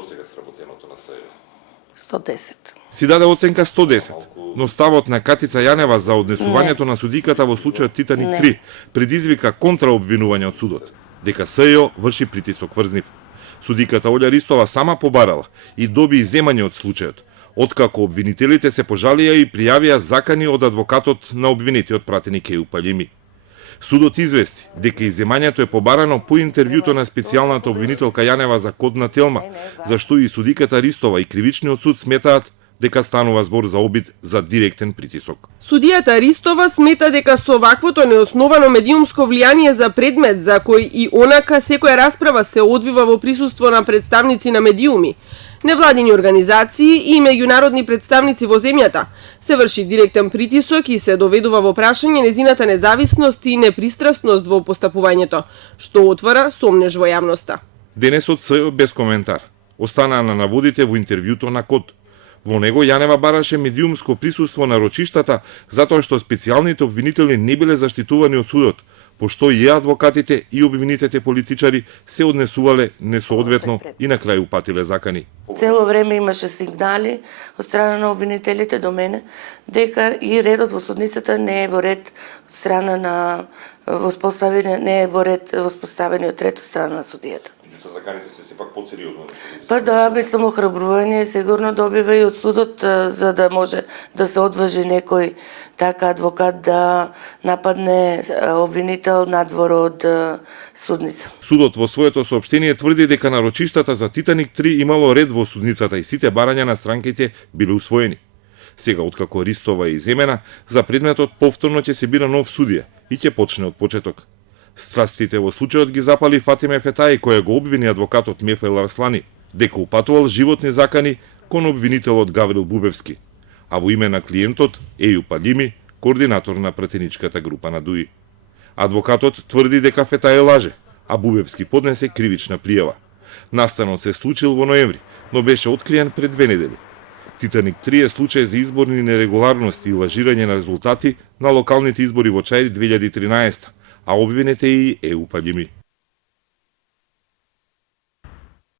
досега сработеното на САЕ? 110. Си даде оценка 110, но ставот на Катица Јанева за однесувањето на судиката во случајот Титаник 3 предизвика контраобвинување од судот, дека СЈО врши притисок врз нив. Судиката Олја Ристова сама побарала и доби иземање од случајот, откако обвинителите се пожалија и пријавија закани од адвокатот на обвинетиот пратеник Еју Паљими. Судот извести дека иземањето е побарано по интервјуто на специјалната обвинителка Јанева за кодна Телма, зашто и судиката Ристова и кривичниот суд сметаат дека станува збор за обид за директен притисок. Судијата Ристова смета дека со ваквото неосновано медиумско влијание за предмет за кој и онака секоја расправа се одвива во присуство на представници на медиуми, невладини организации и меѓународни представници во земјата, се врши директен притисок и се доведува во прашање незината независност и непристрасност во постапувањето, што отвара сомнеж во јавноста. Денесот СЈО без коментар остана на наводите во интервјуто на Код. Во него Јанева бараше медиумско присуство на рочиштата затоа што специјалните обвинители не биле заштитувани од судот, пошто и адвокатите и обвинетите политичари се однесувале несоодветно и на крај упатиле закани. Цело време имаше сигнали од страна на обвинителите до мене дека и редот во судницата не е во ред од страна на воспоставени од трета страна на судијата. Заканите се сепак посериозно нешто. Па да, мислам, охрабрување сигурно добива и од судот, за да може да се одважи некој така адвокат да нападне обвинител надвор од судница. Судот во своето соопштение тврди дека нарочиштата за Титаник 3 имало ред во судницата и сите барања на странките биле усвоени. Сега, откако Ристова е иземена, за предметот повторно ќе се бира нов судија и ќе почне од почеток. Страстите во случајот ги запали Фатиме Фетаи, која го обвини адвокатот Мефел Арслани, дека упатувал животни закани кон обвинителот Гаврил Бубевски, а во име на клиентот Еју Паљими, координатор на пратеничката група на ДУИ. Адвокатот тврди дека Фетаи лаже, а Бубевски поднесе кривична пријава. Настанот се случил во ноември, но беше откриен пред 2 недели. Титаник 3 е случај за изборни нерегуларности и лажирање на резултати на локалните избори во Чаир 2013, а обвинете и Еју Паљими.